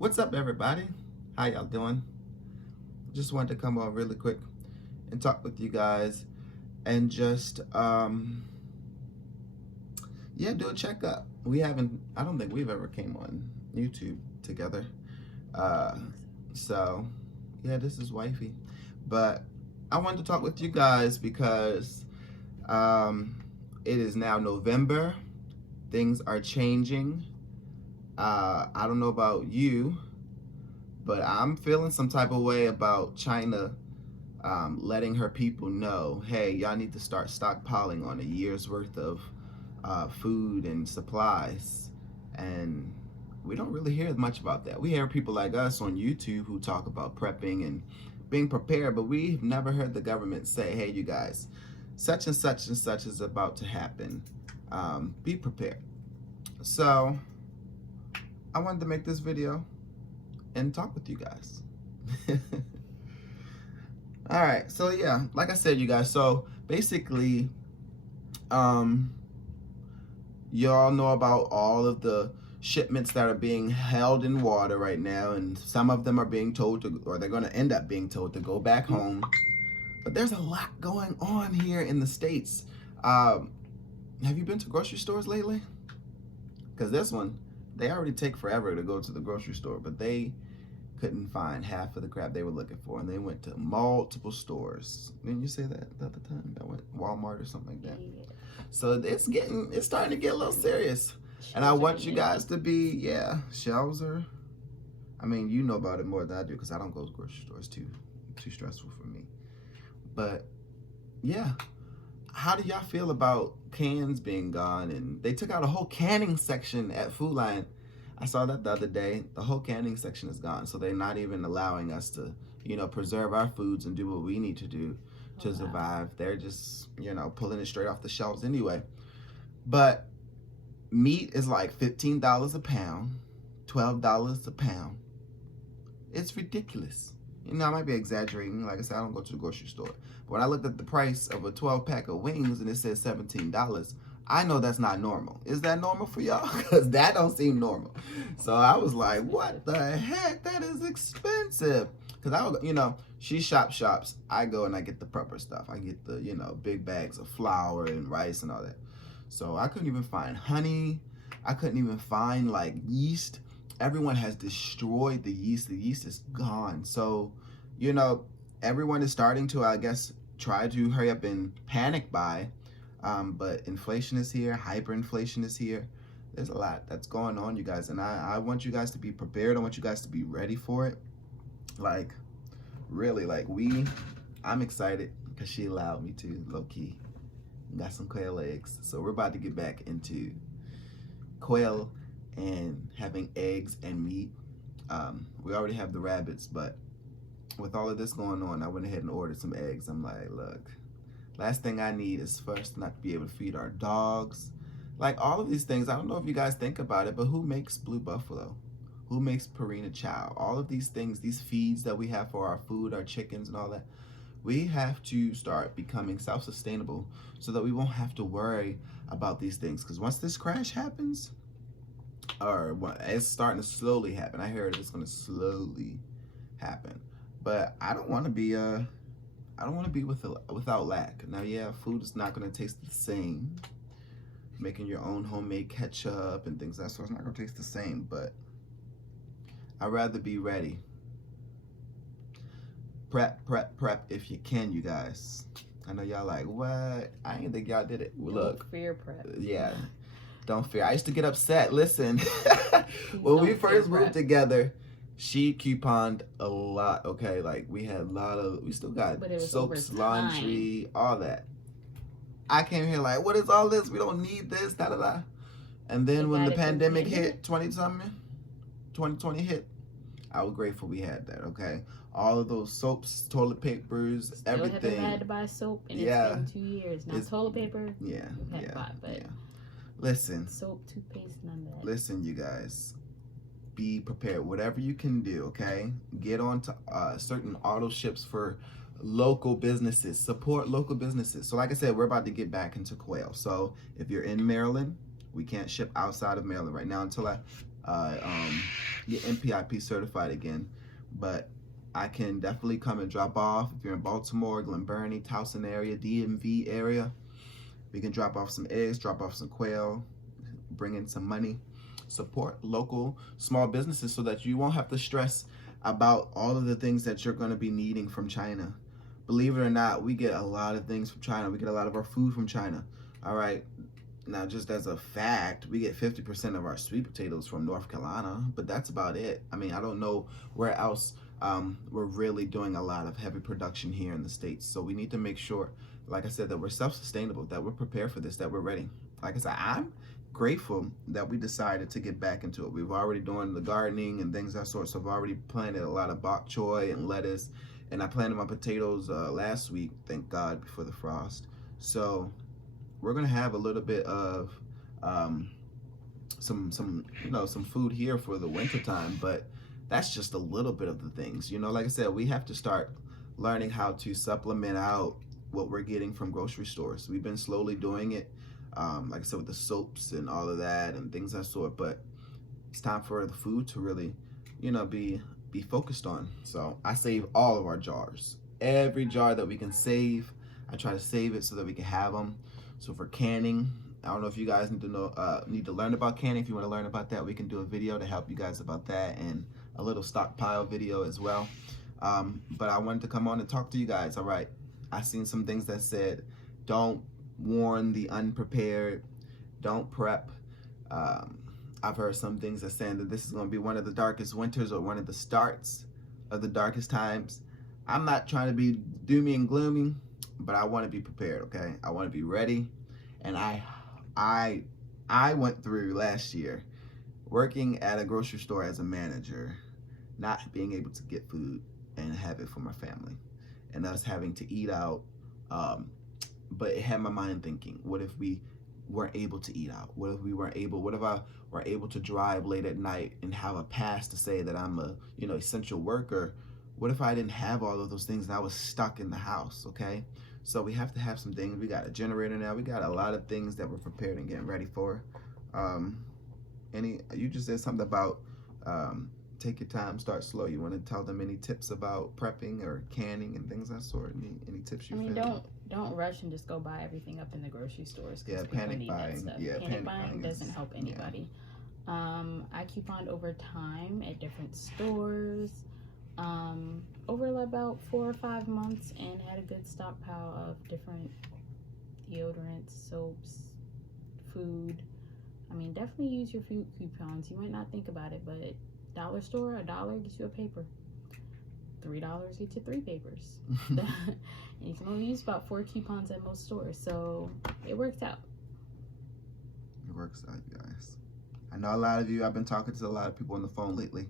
What's up, everybody? How y'all doing? Just wanted to come on really quick and talk with you guys and just do a checkup. I don't think we've ever came on YouTube together. So yeah, this is wifey. But I wanted to talk with you guys because it is now November. Things are changing. I don't know about you, but I'm feeling some type of way about China letting her people know, hey, y'all need to start stockpiling on a year's worth of food and supplies. And we don't really hear much about that. We hear people like us on YouTube who talk about prepping and being prepared, but we've never heard the government say, hey, you guys, such and such and such is about to happen. Be prepared. So I wanted to make this video and talk with you guys. All right, so yeah, like I said, you guys, so basically, y'all know about all of the shipments that are being held in water right now, and some of them are being told to, or they're going to end up being told to go back home. But there's a lot going on here in the States. Have you been to grocery stores lately? Because this one, they already take forever to go to the grocery store, but they couldn't find half of the crap they were looking for, and they went to multiple stores. Didn't you say that the other time? I went Walmart or something like that. Yeah. So it's starting to get a little serious. And I want you guys to be, shelves are, I mean, you know about it more than I do because I don't go to grocery stores. Too stressful for me. But yeah, how do y'all feel about cans being gone? And they took out a whole canning section at Food Lion. I saw that the other day. The whole canning section is gone. So they're not even allowing us to, preserve our foods and do what we need to do to survive. They're just, pulling it straight off the shelves anyway. But meat is like $15 a pound, $12 a pound. It's ridiculous. I might be exaggerating. Like I said, I don't go to the grocery store. But when I looked at the price of a 12-pack of wings and it says $17, I know that's not normal. Is that normal for y'all? Because that don't seem normal. So I was like, what the heck? That is expensive. Because she shops. I go and I get the prepper stuff. I get the, big bags of flour and rice and all that. So I couldn't even find honey. I couldn't even find like yeast. Everyone has destroyed the yeast. The yeast is gone. So, everyone is starting to, I guess, try to hurry up and panic buy. But inflation is here. Hyperinflation is here. There's a lot that's going on, you guys. And I want you guys to be prepared. I want you guys to be ready for it. Like, really, I'm excited because she allowed me to, low-key. Got some quail eggs. So we're about to get back into quail and having eggs and meat. We already have the rabbits, but with all of this going on, I went ahead and ordered some eggs. I'm like, look, last thing I need is for us not to be able to feed our dogs. Like all of these things, I don't know if you guys think about it, but who makes Blue Buffalo? Who makes Purina Chow? All of these things, these feeds that we have for our food, our chickens and all that, we have to start becoming self-sustainable so that we won't have to worry about these things. Because once this crash happens, or it's starting to slowly happen. I heard it's going to slowly happen. But I don't want to be without lack. Now, yeah, food is not going to taste the same. Making your own homemade ketchup and things like that, so it's not going to taste the same, but I'd rather be ready. Prep if you can, you guys. I know y'all like, what? I didn't think y'all did it. Look. Don't fear prep. Yeah. Don't fear. I used to get upset. Listen, when we first moved together, she couponed a lot, okay? Like, we still got soaps, laundry, all that. I came here like, what is all this? We don't need this, da-da-da. And then when the pandemic hit, 2020 hit, I was grateful we had that, okay? All of those soaps, toilet papers, everything. Still haven't had to buy soap, and it's been 2 years. Now, toilet paper, yeah. Listen. Soap, toothpaste, none of that. Listen, you guys. Be prepared. Whatever you can do, okay? Get on to certain auto ships for local businesses. Support local businesses. So like I said, we're about to get back into quail. So if you're in Maryland, we can't ship outside of Maryland right now until I get MPIP certified again. But I can definitely come and drop off if you're in Baltimore, Glen Burnie, Towson area, DMV area. We can drop off some eggs, drop off some quail, bring in some money, support local small businesses so that you won't have to stress about all of the things that you're going to be needing from China. Believe it or not, we get a lot of things from China. We get a lot of our food from China. All right. Now, just as a fact, we get 50% of our sweet potatoes from North Carolina, but that's about it. I mean, I don't know where else we're really doing a lot of heavy production here in the States. So we need to make sure, like I said, that we're self-sustainable, that we're prepared for this, that we're ready. Like I said, I'm grateful that we decided to get back into it. We've already doing the gardening and things of that sort. So I've already planted a lot of bok choy and lettuce, and I planted my potatoes last week, thank God, before the frost. So we're gonna have a little bit of some food here for the winter time, but that's just a little bit of the things. Like I said, we have to start learning how to supplement out what we're getting from grocery stores. We've been slowly doing it, like I said, with the soaps and all of that and things of that sort, but it's time for the food to really, be focused on. So I save all of our jars. Every jar that we can save, I try to save it so that we can have them. So for canning, I don't know if you guys need to learn about canning. If you want to learn about that, we can do a video to help you guys about that, and a little stockpile video as well. But I wanted to come on and talk to you guys. All right, I seen some things that said, don't warn the unprepared, don't prep. I've heard some things that saying that this is going to be one of the darkest winters or one of the starts of the darkest times. I'm not trying to be doomy and gloomy, but I want to be prepared, okay? I want to be ready. And I went through last year working at a grocery store as a manager, not being able to get food and have it for my family, and us having to eat out. But it had my mind thinking, what if we weren't able to eat out? What if I were able to drive late at night and have a pass to say that I'm a essential worker? What if I didn't have all of those things and I was stuck in the house, okay? So we have to have some things. We got a generator now. We got a lot of things that we're prepared and getting ready for. You just said something about take your time, start slow. You want to tell them any tips about prepping or canning and things of that sort? Any tips you feel? Don't rush and just go buy everything up in the grocery stores. Yeah, panic buying. Yeah, panic buying doesn't help anybody. Yeah. I couponed over time at different stores. Over about 4 or 5 months, and had a good stockpile of different deodorants, soaps, food. I mean, definitely use your food coupons. You might not think about it, but dollar store, $1 gets you a paper. $3 gets you 3 papers. And you can only use about 4 coupons at most stores, so it works out. It works out, guys. I know a lot of you, I've been talking to a lot of people on the phone lately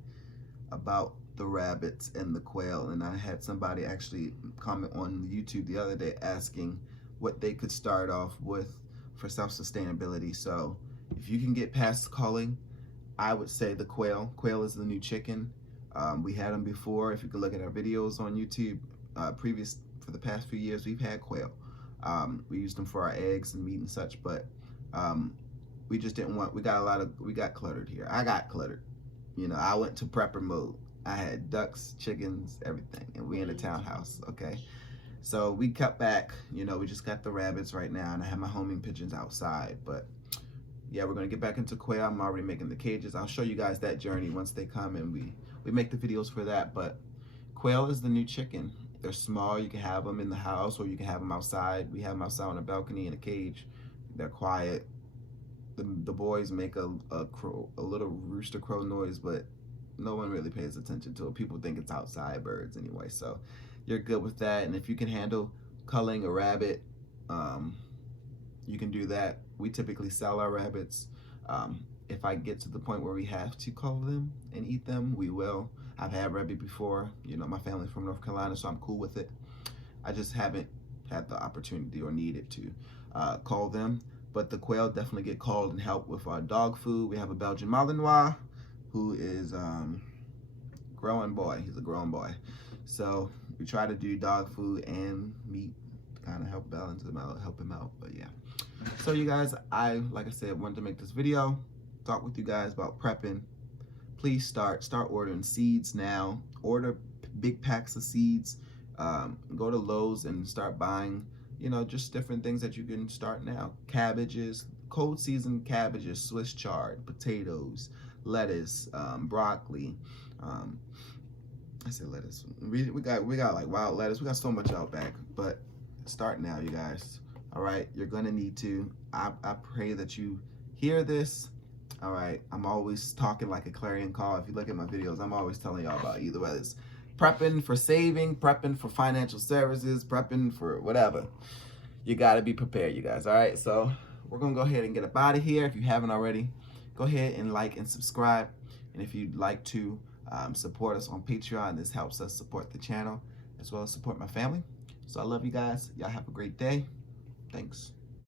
about the rabbits and the quail, and I had somebody actually comment on YouTube the other day asking what they could start off with for self-sustainability. So if you can get past culling, I would say the quail. Quail is the new chicken. We had them before. If you could look at our videos on YouTube, for the past few years, we've had quail. We used them for our eggs and meat and such, but we just didn't want, we got cluttered here. I got cluttered. I went to prepper mode. I had ducks, chickens, everything, and we in a townhouse, okay? So we cut back, we just got the rabbits right now, and I have my homing pigeons outside, but yeah, we're gonna get back into quail. I'm already making the cages. I'll show you guys that journey once they come and we make the videos for that, but quail is the new chicken. They're small, you can have them in the house or you can have them outside. We have them outside on a balcony in a cage. They're quiet. The boys make a little rooster crow noise, but no one really pays attention to it. People think it's outside birds anyway, so you're good with that. And if you can handle culling a rabbit, you can do that. We typically sell our rabbits. If I get to the point where we have to cull them and eat them, we will. I've had rabbit before. My family's from North Carolina, so I'm cool with it. I just haven't had the opportunity or needed to cull them. But the quail definitely get culled and help with our dog food. We have a Belgian Malinois who is growing boy. He's a growing boy. So we try to do dog food and meat to kind of help balance him out, help him out. But yeah. So you guys, like I said, wanted to make this video, talk with you guys about prepping, please start ordering seeds now. Order big packs of seeds. Go to Lowe's and start buying, you know, just different things that you can start now. Cabbages, cold season cabbages, Swiss chard, potatoes, lettuce, broccoli. I said lettuce. We got like wild lettuce. We got so much out back, but start now, you guys. All right, you're gonna need to. I pray that you hear this. All right, I'm always talking like a clarion call. If you look at my videos, I'm always telling y'all about either whether it's prepping for saving, prepping for financial services, prepping for whatever. You gotta be prepared, you guys. All right, so we're gonna go ahead and get up out of here. If you haven't already, go ahead and like and subscribe. And if you'd like to support us on Patreon, this helps us support the channel as well as support my family. So I love you guys. Y'all have a great day. Thanks.